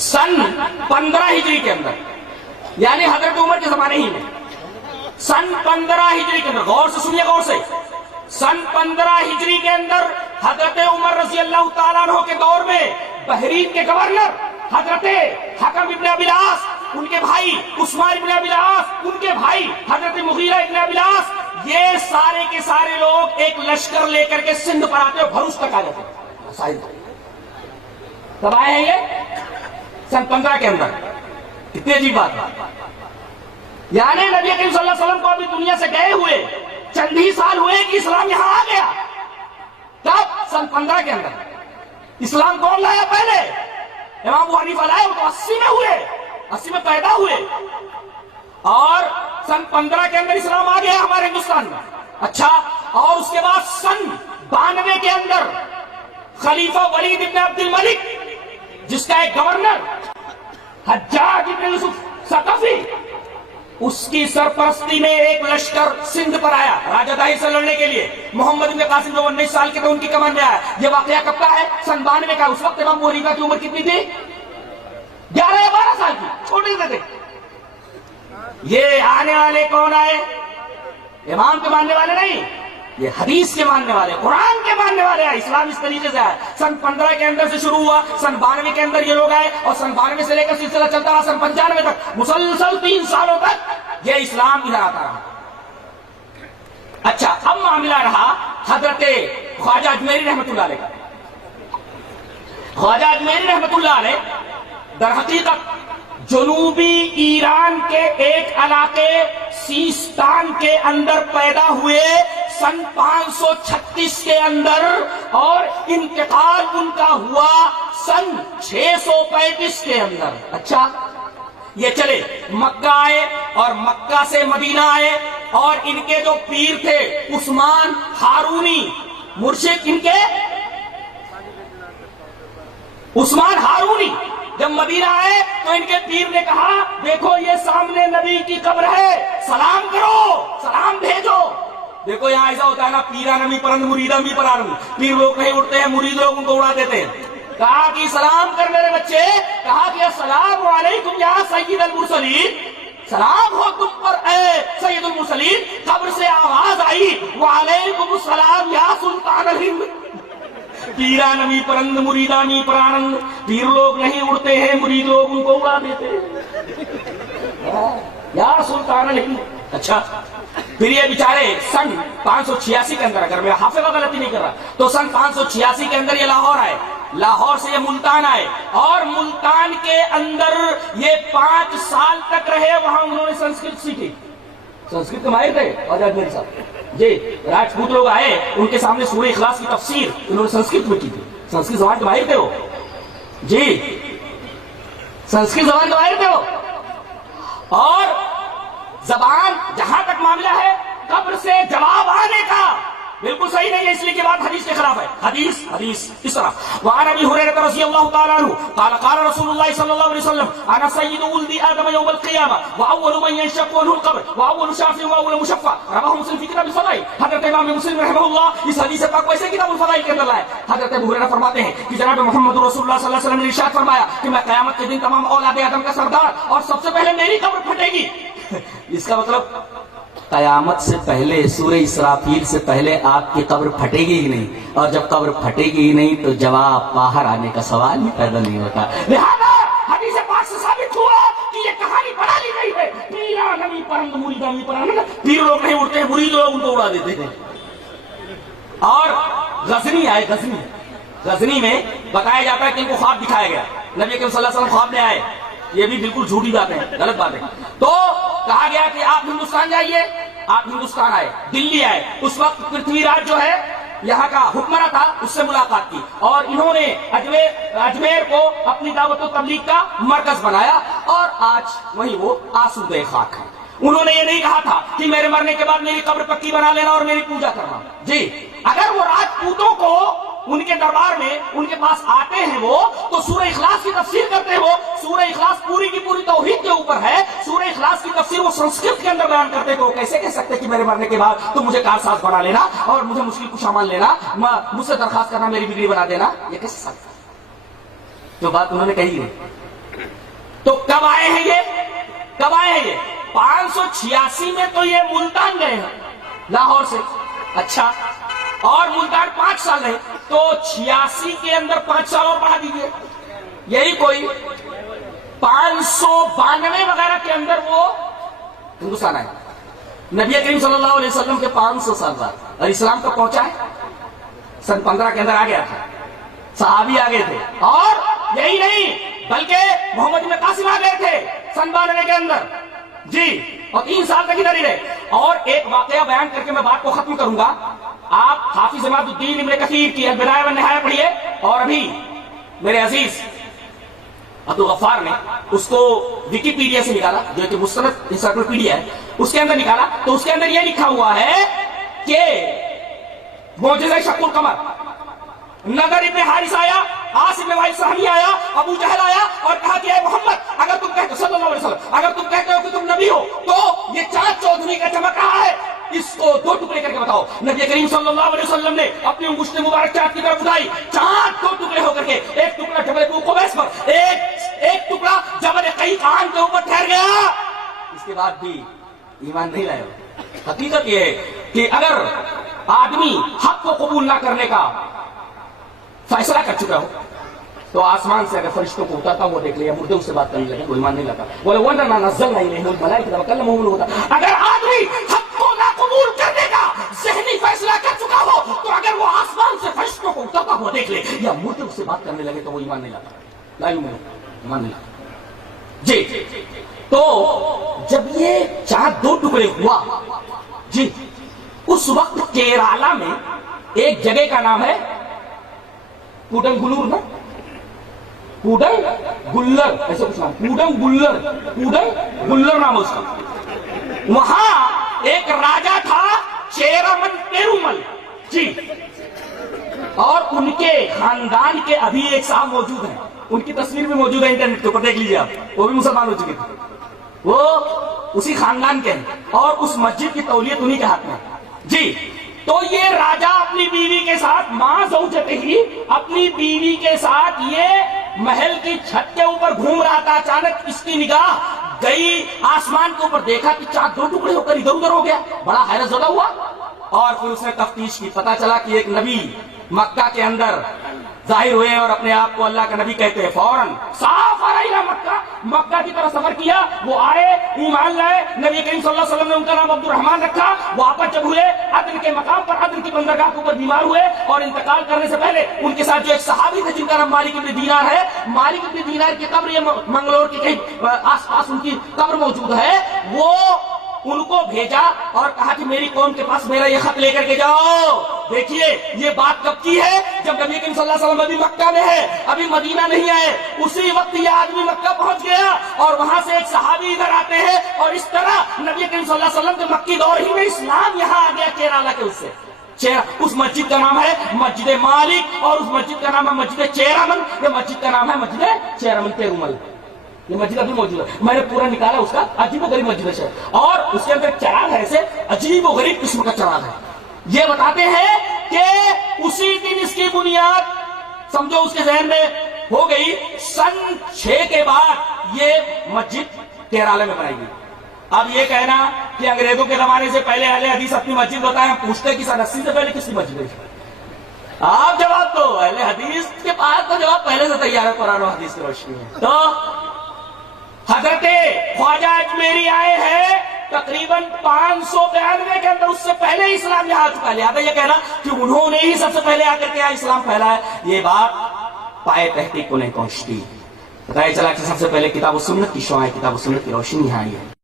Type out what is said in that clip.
سن 15 ہجری کے اندر، یعنی حضرت عمر کے زمانے ہی میں، سن 15 ہجری کے اندر، غور سے سنیے، غور سے، سن 15 ہجری کے اندر حضرت عمر رضی اللہ تعالیٰ عنہ کے دور میں بحرین کے گورنر حضرت حکم ابن ابی العاص، ان کے بھائی عثمان ابن ابی العاص، ان کے بھائی حضرت مغیرہ ابن ابی العاص، یہ سارے کے سارے لوگ ایک لشکر لے کر کے سندھ پر آتے اور بھروچ تک آ جاتے. کب آئے ہیں یہ؟ سن 15 کے اندر. کتنی عجیب بات ہے. یعنی نبی کریم صلی اللہ علیہ وسلم کو ابھی دنیا سے گئے ہوئے چند ہی سال ہوئے کہ اسلام یہاں آ گیا. کب؟ سن 15 کے اندر. اسلام کون لایا پہلے؟ امام ابو حنیفہ لائے، وہ تو 80 میں ہوئے، 80 میں پیدا ہوئے، اور سن 15 کے اندر اسلام آ گیا ہمارے ہندوستان میں. اچھا، اور اس کے بعد سن 92 کے اندر خلیفہ ولید ابن عبد الملک، جس کا ایک گورنر حجاج ابن یوسف ثقفی، اس کی سرپرستی میں ایک لشکر سندھ پر آیا راجہ داہر سے لڑنے کے لیے. محمد بن قاسم جو 19 سال کے تھے، ان کی کمان میں آیا. یہ واقعہ کب کا ہے؟ سن 92 کا. اس وقت امام ابو حنیفہ کی عمر کتنی تھی؟ 11 یا 12 سال کی، چھوٹے سے تھے. یہ آنے والے کون آئے؟ امام کے ماننے والے نہیں، یہ حدیث کے ماننے والے، قرآن کے ماننے والے آئے. اسلام اس طریقے سے آئے. سن 15 کے اندر سے شروع ہوا، سن 92 کے اندر یہ لوگ آئے، اور سن 92 سے لے کر سلسلہ چلتا رہا سن 95 تک. مسلسل 3 سالوں تک یہ اسلام ادھر آتا رہا. اچھا، اب معاملہ رہا حضرت خواجہ اجمیری رحمت اللہ علیہ کا. خواجہ اجمیری رحمت اللہ علیہ در حقیقت جنوبی ایران کے ایک علاقے سیستان کے اندر پیدا ہوئے سن 536 کے اندر، اور انتقال ان کا ہوا سن 635 کے اندر. اچھا، یہ چلے مکہ آئے اور مکہ سے مدینہ آئے، اور ان کے جو پیر تھے عثمان ہارونی، مرشد ان کے عثمان ہارونی، جب مدینہ آئے تو ان کے پیر نے کہا دیکھو یہ سامنے نبی کی قبر ہے، سلام کرو، سلام بھیجو. دیکھو یہاں ایسا ہوتا ہے نا، پیرا نمی پرند مریدہ بھی پرارند. پیر لوگ نہیں اڑتے ہیں، مرید لوگ ان کو اڑا دیتے ہیں. کہا کہ سلام کر میرے بچے. کہا کہ السلام علیکم یا سید المرسلین، سلام ہو تم پر اے سید المرسلین. قبر سے آواز آئی وعلیکم السلام یا سلطان الہند. پیرا نمی پرند مریدہ نی پرانند. پیر لوگ نہیں اڑتے ہیں، مرید لوگ ان کو اڑا دیتے ہیں. یا سلطان الہند. اچھا، پھر یہ بیچارے سن 586 کے اندر، اگر میں حافظہ غلطی نہیں کر رہا تو سن 586 کے اندر یہ لاہور آئے. لاہور سے یہ ملتان آئے، اور ملتان کے اندر یہ 5 سال تک رہے. وہاں انہوں نے سنسکرت سیکھی. سنسکرت کے ماہر تھے خواجہ اجمیری صاحب جی. راجپوت لوگ آئے، ان کے سامنے سورہ اخلاص کی تفسیر انہوں نے سنسکرت میں کی تھی. سنسکرت زبان کے ماہر تھے وہ جی، سنسکرت زبان کے ماہر تھے وہ. اور زبان جہاں تک معاملہ ہے قبر سے جواب آنے کا بالکل صحیح نہیں ہے، اس لیے کہ بات حدیث کے خلاف ہے. حدیث اس طرح وعن ابی ہریرہ رضی اللہ تعالی عنہ قال قال رسول اللہ صلی اللہ علیہ وسلم انا سید ولد آدم یوم القیامہ واول من ينشق عنه القبر واول شافع واول مشفع. رواه مسلم فی کتاب الفضائل. حضرت امام مسلم رحمہ اللہ اس حدیث پاک کو ایسے کتاب الفضائل کے اندر لائے. حضرت ابو ہریرہ فرماتے ہیں کہ جناب محمد رسول اللہ صلی اللہ علیہ وسلم نے ارشاد فرمایا کہ میں قیامت کے دن تمام اولاد آدم کا سردار، اور سب سے پہلے میری قبر پھٹے گی. اس کا مطلب قیامت سے پہلے، سورہ اسرافیل سے پہلے آپ کی قبر پھٹے گی ہی نہیں، اور جب قبر پھٹے گی ہی نہیں تو جواب باہر آنے کا سوال ہی پیدا نہیں ہوتا. لہذا حدیث پاک سے ثابت ہوا کہ یہ کہانی بنا لی گئی ہے. پیرا نمی پرند مریدہ نمی پرند. پیر لوگ نہیں اڑتے ہیں، مرید لوگ ان کو اڑا دیتے ہیں. اور غزنی آئے. غزنی میں بتایا جاتا ہے کہ ان کو خواب دکھایا گیا. نبی کریم صلی اللہ علیہ وسلم خواب میں آئے. یہ بھی بالکل جھوٹی بات ہے، غلط بات ہے. تو کہا گیا کہ آپ ہندوستان جائیے. آپ ہندوستان آئے، دلی آئے. اس وقت پرتھوی راج جو ہے یہاں کا حکمراں تھا، اس سے ملاقات کی، اور انہوں نے اجمیر کو اپنی دعوت و تبلیغ کا مرکز بنایا، اور آج وہی وہ آسودہ خاک ہے. انہوں نے یہ نہیں کہا تھا کہ میرے مرنے کے بعد میری قبر پکی بنا لینا اور میری پوجا کرنا. جی، اگر وہ راجپوتوں کو ان کے دربار میں ان کے پاس آتے ہیں وہ تو سورہ اخلاص کی تفسیر کرتے ہیں. وہ سورہ اخلاص پوری کی پوری توحید کے اوپر ہے. سورہ اخلاص کی تفسیر وہ سنسکرت کے اندر بیان کرتے ہیں. وہ کیسے کہہ سکتے کہ میرے مرنے کے بعد تو مجھے کارساز بنا لینا اور مجھے مشکل کشا مان لینا، مجھ سے درخواست کرنا، میری بگڑی بنا دینا؟ یہ کیسے سکتا؟ جو بات انہوں نے کہی ہے تو کب آئے ہیں یہ 586 میں تو یہ ملتان گئے ہیں لاہور سے. اچھا اور ملتان 5 سال ہے تو 86 کے اندر 5 سال اور بڑھا دیجیے, یہی کوئی 592 وغیرہ کے اندر وہ ہندوستان آئے. نبی کریم صلی اللہ علیہ وسلم کے 500 سال بعد, اور اسلام کب پہنچا ہے؟ سن 15 کے اندر آ گیا تھا, صحابی آ گئے تھے. اور یہی نہیں بلکہ محمد بن قاسم آ گئے تھے سن 92 کے اندر جی, اور 3 سال تک ادھر ہی رہے. اور ایک واقعہ بیان کر کے میں بات کو ختم کروں گا. آپ حافظ عماد الدین ابن کثیر کی البدایہ والنہایہ پڑھیے, اور ابھی میرے عزیز عبدالغفار نے اس کو ویکیپیڈیا سے نکالا, جو کہ مستند انسائکلوپیڈیا ہے, اس کے اندر نکالا. تو اس کے اندر یہ لکھا ہوا ہے کہ معجزہ شق القمر, نظر ابن حارث آیا, عاص ابن وائل سہمی آیا, ابو جہل آیا اور کہا کہ اے محمد اگر تم کہتے صلی اللہ علیہ وسلم اگر تم کہتے ہو کہ تم نبی ہو تو یہ چاند چودھری کا چمک رہا ہے, اس کو 2 ٹکڑے کر کے بتاؤ. نبی کریم صلی اللہ علیہ وسلم نے اپنی انگشت مبارک چاند کی طرف اٹھائی, چاند 2 ٹکڑے ہو کر کے, ایک ٹکڑا جبل ابو قبیس پر, ایک ٹکڑا جبل قیقان کے اوپر ٹھہر گیا. اس کے بعد بھی ایمان نہیں لائے. حقیقت یہ ہے کہ اگر آدمی حق کو قبول نہ کرنے کا فیصلہ کر چکا ہو تو آسمان سے اگر فرشتوں کو اترتا وہ دیکھ لیا, مردے اس سے بات کرنے لگے, وہ ایمان نہیں لاتا. بولے وہ نزل نہیں ہوتا. اگر آدمی حق کو نہ قبول کرنے کا ذہنی فیصلہ کر چکا ہو تو اگر وہ آسمان سے فرشتوں کو اترتا ہوا دیکھ لے یا مردے اس سے بات کرنے لگے تو وہ ایمان نہیں لاتا. ایمان نہیں لاتا جی. تو جب یہ چاند 2 ٹکڑے ہوا جی, اس وقت کیرالہ میں ایک جگہ کا نام ہے کوڈنگلور, نا کوڈنگلر, ایسا کچھ نام, کوڈنگلر نام اس کا. وہاں ایک راجا تھا چیرامن پیرومل جی, اور ان کے خاندان کے ابھی ایک صاحب موجود ہیں, ان کی تصویر بھی موجود ہے انٹرنیٹ کے اوپر, دیکھ لیجیے آپ, وہ بھی مسلمان ہو چکے تھے, وہ اسی خاندان کے ہیں, اور اس مسجد کی تولیت انہی کے ہاتھ میں جی. تو یہ راجا اپنی بیوی کے ساتھ, ماں زوجتے ہی اپنی بیوی کے ساتھ یہ محل کی چھت کے اوپر گھوم رہا تھا. اچانک اس کی نگاہ گئی آسمان کے اوپر, دیکھا کہ چاند 2 ٹکڑے ہو کر ادھر ادھر ہو گیا. بڑا حیرت زدہ ہوا, اور پھر اس نے تفتیش کی, پتا چلا کہ ایک نبی مکہ کے اندر ظاہر ہوئے اور اپنے آپ کو اللہ کا نبی کہتے ہیں. فوراً صاف مکہ کی طرف سفر کیا, وہ آئے, ایمان لائے. نبی کریم صلی اللہ علیہ وسلم نے ان کا نام عبد الرحمن رکھا. واپس جب ہوئے عدن کے مقام پر, عدن کی بندرگاہ کے اوپر بیمار ہوئے, اور انتقال کرنے سے پہلے ان کے ساتھ جو ایک صحابی تھے جن کا نام مالک ابن دینار ہے, مالک ابن دینار کی قبر یہ منگلور کے کہیں آس پاس ان کی قبر موجود ہے, وہ ان کو بھیجا اور کہا کہ میری قوم کے پاس میرا یہ خط لے کر کے جاؤ. دیکھیے یہ بات کب کی ہے, جب نبی کریم صلی اللہ علیہ وسلم ابھی مکہ میں ہے, ابھی مدینہ نہیں آئے. اسی وقت یہ آدمی مکہ پہنچ گیا, اور وہاں سے ایک صحابی ادھر آتے ہیں, اور اس طرح نبی کریم صلی اللہ علیہ وسلم کے مکی دور ہی میں اسلام یہاں آ گیا کیرالہ کے. اس سے اس مسجد کا نام ہے مسجد مالک, اور اس مسجد کا نام ہے مسجد چیرامن. یہ مسجد کا نام ہے مسجد چیرامن پیرومل. یہ مسجد ابھی موجود ہے, میں نے پورا نکالا اس کا, عجیب و غریب مسجد ہے, اور اس کے اندر چراغ ہے, ایسے عجیب و غریب قسم کا چراغ ہے. یہ بتاتے ہیں کہ اسی دن اس کی بنیاد سمجھو اس کے ذہن میں ہو گئی. سن 6 کے بعد یہ مسجد کیرالہ میں بنائی گئی. اب یہ کہنا کہ انگریزوں کے زمانے سے پہلے اہل حدیث اپنی مسجد بتائیں, ہم پوچھتے کہ سن 80 سے پہلے کس کی مسجد ہے؟ آپ جواب دو, اہل حدیث کے پاس تو جواب پہلے سے تیار ہے قرآن و حدیث کی روشنی میں. تو حضرت خواجہ اجمیری آئے ہیں تقریباً 592 کے اندر, اس سے پہلے اسلام یہاں آ چکا ہے. لہٰذا یہ کہنا کہ انہوں نے ہی سب سے پہلے آ کر کے اسلام پھیلا ہے, یہ بات پائے تحقیق کو نہیں پہنچتی. بتایا چلا کہ سب سے پہلے کتاب و سنت کی شعاع, کتاب و سنت کی روشنی یہاں آئی ہے.